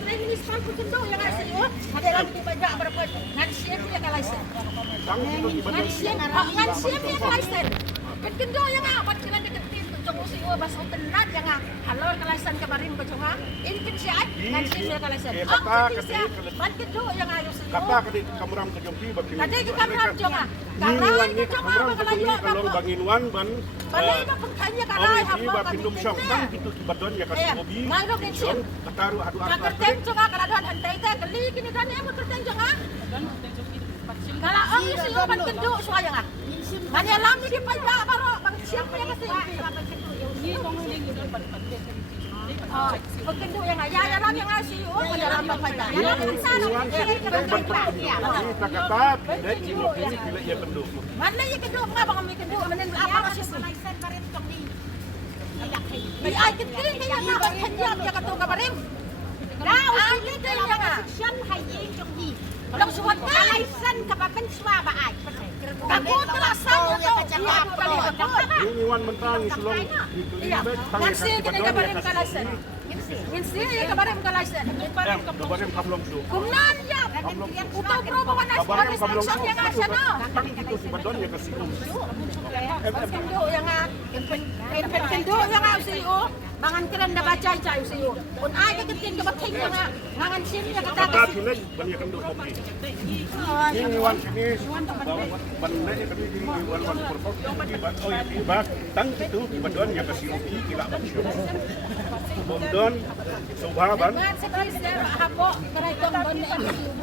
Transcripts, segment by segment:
municipal Pekindo yang ngasih ada lagi banyak berapa ngasih dia kalaisan. Ngasih dia kalaisan. Pekindo yang apa kira deketin tunggu si bas tenan yang halal kalaisan kemarin bacunga. Ini kan si ngasih dia kalaisan. Kata ketik Pekindo yang ayo si kata ketik kamuram kejongki bakin. Tadi kita berjunga. Niwan ni kamuram kejongki kalau banginuan ban. Balai na pagkanya kalay Ini bakin dum syong tang itu kibadon ya kasih hobi. Ngano kinsin. Kataru adu adu. Kakerten juga kaladuan hantay teh kali kini dan emo kerten juga. Kalau ang isi upan kendo suaya nga. Manyalam ni di panja baro bang siapa yang kasi. Pagkendo yang ya lam yang asi manyalam bang panja. Yang lam sana. Kata dan ini bila ia kendo. Mana ya kendo nga bang may kendo manen apa kasi. May ay kitin kaya na kanya ya kato kabarim. Daw ay kaya nga. Siyan hayi jong yi. Kalau suat kalaisan kapapen swa ba ay. Kago terasan to ya balik. Ini wan mentang isulong. Iya. Nasi kini kabarim kalaisan. Insi ya kabarim kalaisan. Kabarim kablong su. Kumnan ya. Utaw pro ba nas Kabarim kablong su. yang asa no. Tang itu kibadon ya kasih. Kendo yang kendo yang siyo. Mangan keren na baca cai siyo. Un ay kakitin ka bating nga mangan sim ya kata Kata pilih banyak kendo kopi. Ini wan sini. Banda ya kami ini wan purpok. Oh ini bak tang itu kibadon ya kasih hobi kila baksyo. Bondon sobaban. Ngan sa Chrysler hako karay tong bon na ang siyo.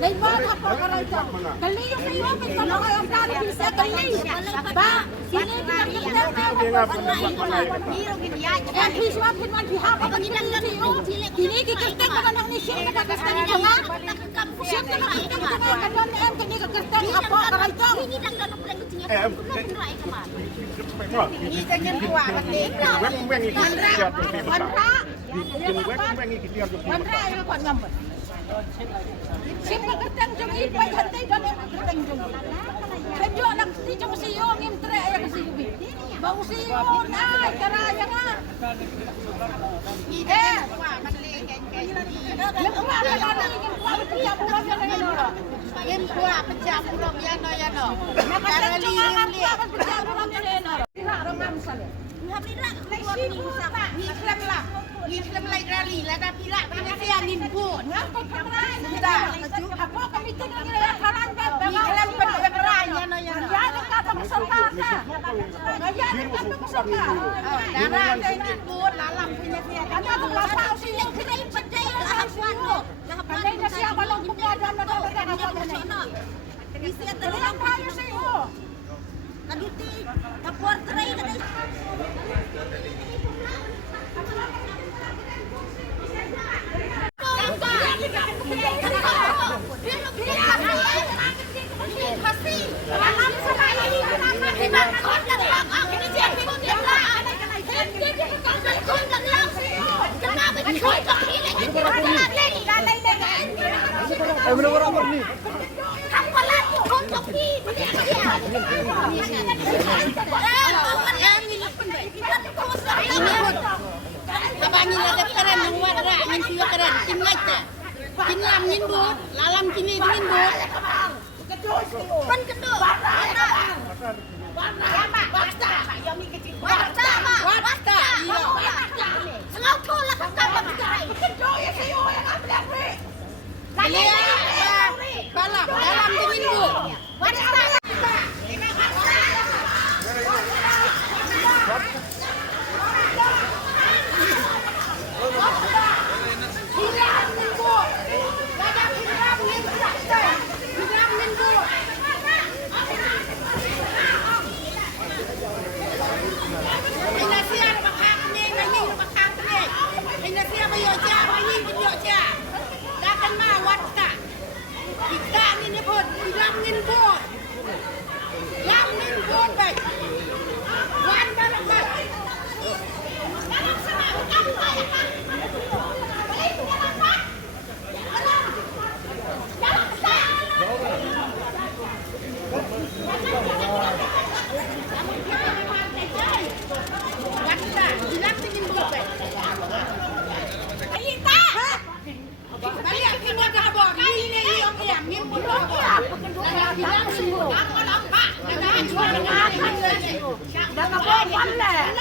Naiban hako karay tong. Kali yung kayo kita mo ang plano bisa kali. Ba sini kita yang piswa pinwan pihak apa kita kini kita kan ang nisip na kakastan niya nga siyem na kita kadon em kini kakastan apa karay tong. Ini jangan buat Wanra yang kuat ngambek. Siyempre kerteng jong ipay hantay dan em kerteng jong. Kedua nak si jong siyo ngim tre ay kasi ubi. Bau siyo ay karaya nga. Ngim kuat pecah pulau yano yano. Nakasang jong ang kuat pecah pulau yano. Tidak ramam sale. Ngiklam lay rally la da pila kami siya nimbo ngapa kamay sudah apa kami tinggal ni kalan ba ngiklam pa beranya no yan yan ka ta masalta yan ka ta masalta dara kay nimbo lalam punya siya ano to pasal siya kinay paday ahwan mo kanay na siya balong pumadan na to kana bisa talagang kayo sa iyo naduti kapor tray na Abangin ada keren menguat rak angin siwa keren kim ngaca kim lam nyin bu lalam kini dingin bu kan kedua basta yomi kecil basta sengau tolak kapal bercerai kedua ya sayo yang ambil balap dalam dingin bu basta Kita Balik pindah ke bawah. Ini yang ngim buruh. Bilang semua. Aku nampak. Dah jual dengan dah kawan lah.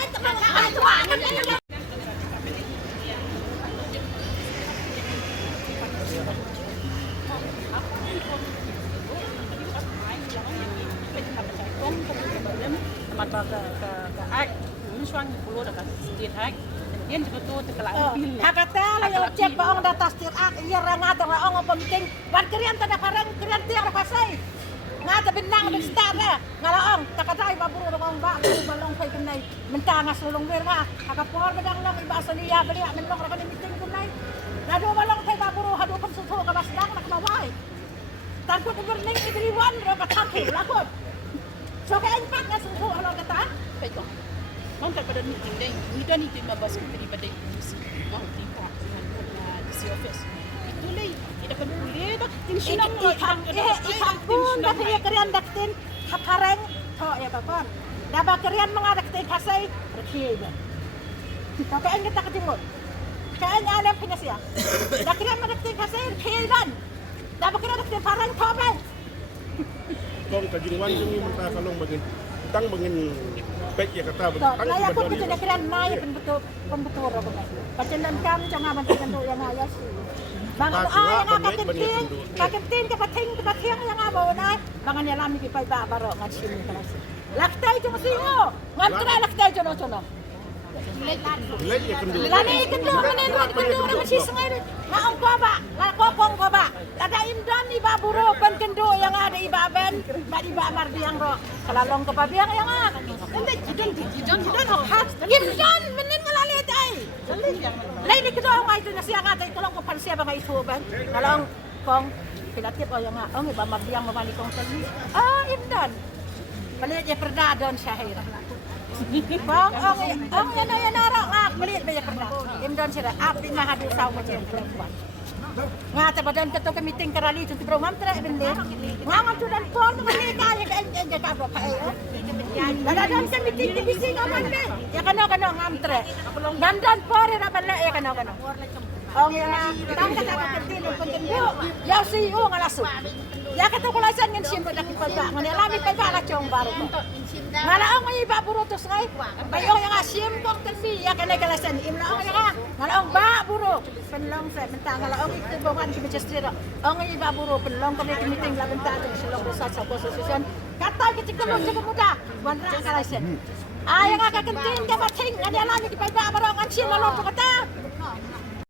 tempat ke ak suan puluh dekat sedikit ak dia betul terkelak pil Hakata lah cek baong data stir ak iya ngata orang penting wan kerian tada parang kerian tiang pasai ngata benang ben stara ngalaong takadai baburu dong ba balong pai kunai mentang asulung wer nga hakapor bedang lang iba asaliya beli menlong ra kan meeting kunai nado balong pai baburu hadu pun susu ka basdang nak bawai tanpa keberning everyone ro katampi lakot so kaya empat na susu alo kata baiklah mau pada meeting deh ni kan itu babas daripada DC mau tiba DC office itu leh kita kan boleh dak tinsilang ikam pun dati kerian daktin hapareng to ya bakon daba kerian mengadaktin kasai rekiba to kaya kita ketimut kaya alam pinasya dak kerian mengadaktin kasai rekiban daba kerian daktin pareng to ben Kong kajingwan yung minta kalong bagin tang bagin baik ya kata to laya ko kita dak kerian nay pembetul ro banget pacelan kam jangan bantu yang ayas bang ay nga kakentin kapating yang amo na mga nyalami ki pay baro nga sini kelas laktay jo singo ngantra laktay jo no chono Ilay ya kendo. lani kendo menen kendo na si sangay na ang ko ba la kopong ko ba tada imdan iba buro pen kendo yang ada iba ben ba iba mardiang ro kalalong ko pa biang yang hindi jidon hat imdan menen ngalali tay lay ni kendo ang ito na siya nga tay tulong ko pansiya ba nga ito ben kalong kong pilatip o yang ang iba mardiang mamali kong tali imdan palit ya perda don syahir Bang, ang yan araw nga maliit ba yung perda? Imdon sila, api mahadu sa macam perempuan. Nga tabadan ka to kamiting karali ito ti bromam tra ibende. Nga nga tudan po no mali kaya ka ka bro pa ayo. Dadadan kamiting ti bising aman be. Ya kano ngam tre. Dandan po re ra bala ya kano. Ang yang tangka ka kantin ko ya CEO nga laso. Ya kata kulasan ngin simba dak pagba ngani lami pagba la chong baru. Ngala ang iba burutos ngay. Bayo yang asim kong tanbi ya kana kalasan imla ang nga. Ngala ang ba buro penlong sa mentang ngala ang itu bawan ki majestera. Ang iba buro penlong kami meeting la benta sa silong resat sa posisyon. Kata kita kemo muda wan ra kalasan. Ay nga kakentin ka bating ngani lami ki pagba baru ngan sim lo kata.